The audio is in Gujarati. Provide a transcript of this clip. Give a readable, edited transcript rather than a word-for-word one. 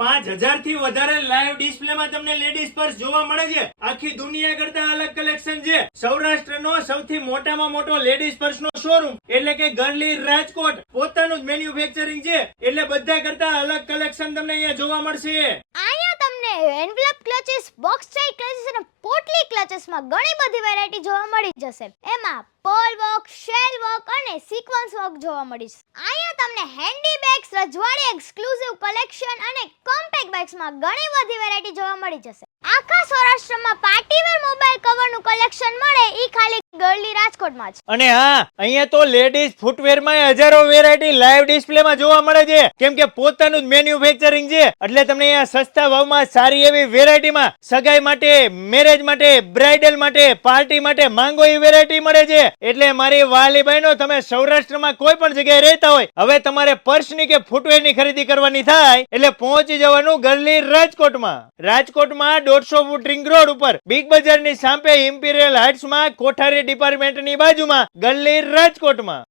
5,000 થી વધારે લાઈવ ડિસ્પ્લેમાં તમને લેડીઝ પર્સ જોવા મળે છે. આખી દુનિયા કરતા અલગ કલેક્શન છે. સૌરાષ્ટ્રનો સૌથી મોટામાં મોટો લેડીઝ પર્સનો શોરૂમ એટલે કે ગર્લી રાજકોટ પોતાનું જ મેન્યુફેક્ચરિંગ છે. એટલે બધા કરતા અલગ કલેક્શન તમને અહીંયા જોવા મળશે. અહીંયા તમને એન્વેલપ ક્લચીસ, બોક્સ ટાઈ ક્લચીસ અને પોટલી ક્લચીસમાં ઘણી બધી વેરાયટી જોવા મળી જશે. એમાં પર્લ વર્ક, શેલ વર્ક અને સિક્વન્સ વર્ક જોવા મળી છે. અહીંયા તમને હેન્ડી બેગ્સ, રજવાડી એક્સક્લુઝિવ કલેક્શન અને કોમ્પેક્ટ બેગ્સમાં ઘણી બધી વેરાયટી જોવા મળી જશે. આખા સૌરાષ્ટ્રમાં પાર્ટીવેર મોબાઈલ કવરનું કલેક્શન મળે ઈ ખાલી ગર્લી રાજકોટમાં જ. અને હા, અહીંયા તો લેડીઝ ફૂટવેરમાં હજારો વેરાયટી લાઈવ ડિસ્પ્લેમાં જોવા મળે છે. કેમ કે પોતાનું જ મેન્યુફેક્ચરિંગ છે એટલે તમને અહીંયા સસ્તા ભાવમાં સારી એવી વેરાયટીમાં સગાઈ માટે, મેરેજ માટે, બ્રાઇડલ માટે, પાર્ટી માટે માંગો એવી વેરાયટી મળે છે. એટલે મારી વાલી બહેનો, તમે સૌરાષ્ટ્રમાં કોઈ પણ જગ્યાએ રહેતા હોય, હવે તમારે પર્સની કે ફૂટવેરની ખરીદી કરવાની થાય એટલે પહોંચી જવાનું ગર્લી રાજકોટમાં. રાજકોટમાં 150 ફૂટ રિંગ રોડ ઉપર બિગ બજારની સામે ઇમ્પિરિયલ હાઇટ્સમાં કોઠારી ડિપાર્ટમેન્ટની બાજુમાં ગર્લી રાજકોટમાં.